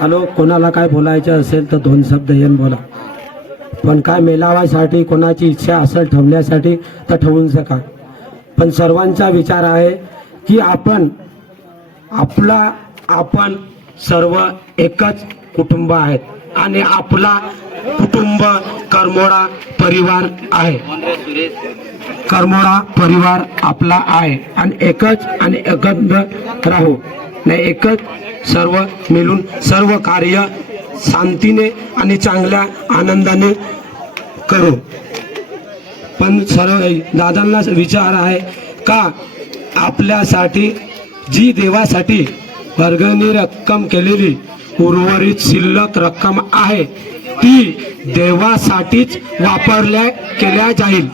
Hello, कोणाला काय बोलायचं असेल तर दोन शब्द येऊन बोला. पण काय मेलावासाठी कोणाची इच्छा असेल ठेवण्यासाठी तर ठेवून शका. पण सर्वांचा विचार आहे की आपण सर्व एकच कुटुंब आहेत आणि आपला कुटुंब करमोडा परिवार आहे. करमोडा परिवार आपला आहे आणि एकच आणि एकत्र राहू नाही, एकच सर्व मिळून सर्व कार्य शांतीने आणि चांगल्या आनंदाने करू. पण सर्व दादांना विचार आहे का आपल्यासाठी जी देवासाठी वर्गणी रक्कम केलेली उर्वरित शिल्लक रक्कम आहे ती देवासाठीच केल्या जाईल.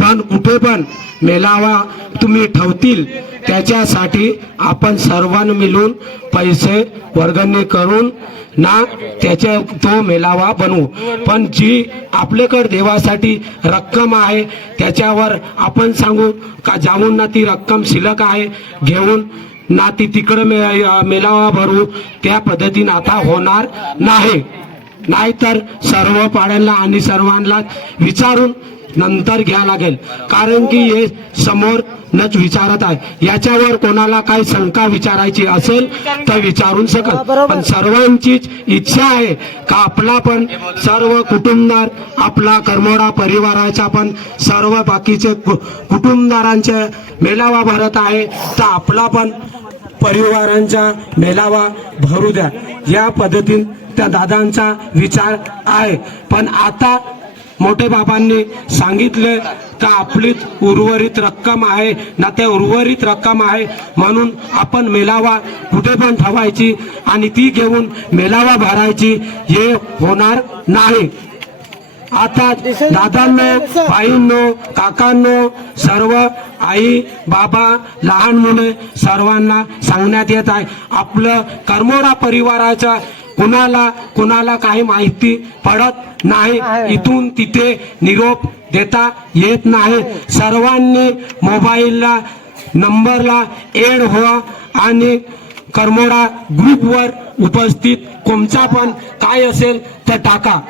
पण कुठे पण मेलावा तुम्ही ठेवतील त्याच्यासाठी आपण सर्वांनी मिळून पैसे वर्गणी करून ना त्याच्या तो मेलावा बनवू. पण जी आपल्याकडे देवासाठी रक्कम आहे त्याच्यावर आपण सांगू का जाऊन ना ती रक्कम शिल्लक आहे घेऊन ना ती तिकडे मेलावा भरू. त्या पद्धतीने आता होणार नाही. नाहीतर सर्व पाड्यांना आणि सर्वांना विचारून नंतर घ्या लागेल. कारण की हे समोर नच विचारत आहे. याच्यावर कोणाला काही शंका विचारायची असेल तर विचारून शकत. पण सर्वांचीच इच्छा आहे का आपला पण सर्व कुटुंबदार आपला करमोडा परिवाराचा पण सर्व बाकीचे कुटुंबदारांचे मेलावा भरत आहे तर आपला पण परिवारांचा मेलावा भरू द्या. या पद्धतीने त्या दादांचा विचार आहे. पण आता मोठे बाबांनी सांगितले का आपली उर्वरित रक्कम आहे ना, ते उर्वरित रक्कम आहे म्हणून आपण मेलावा कुठे पण ठेवायची आणि ती घेऊन मेलावा भरायची हे होणार नाही. आता दादांनो, बाईंनो, काकांनो, सर्व आई बाबा लहान मुले सर्वांना सांगण्यात येत आहे आपलं करमोडा परिवाराचा कुणाला काही माहिती पडत नाही. इथून तिथे निरोप देता येत नाही. सर्वांनी मोबाईलला नंबरला ऍड व्हा आणि करमोडा ग्रुपवर उपस्थित कोणचा पण काय असेल तर टाका.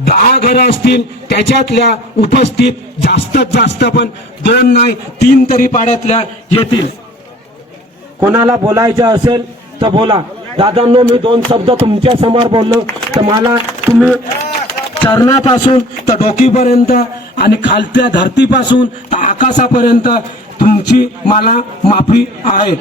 10 घरं असतील त्याच्यातल्या उपस्थित जास्तीत जास्त पण 2 नाही 3 तरी पाड्यातल्या येतील. कोणाला बोलायचं असेल तर बोला. दादांनो, मी 2 शब्द तुमच्या समोर बोललो तर मला तुम्ही चरणापासून तर डोकीपर्यंत आणि खालच्या धरतीपासून तर आकाशापर्यंत तुमची मला माफी आहे.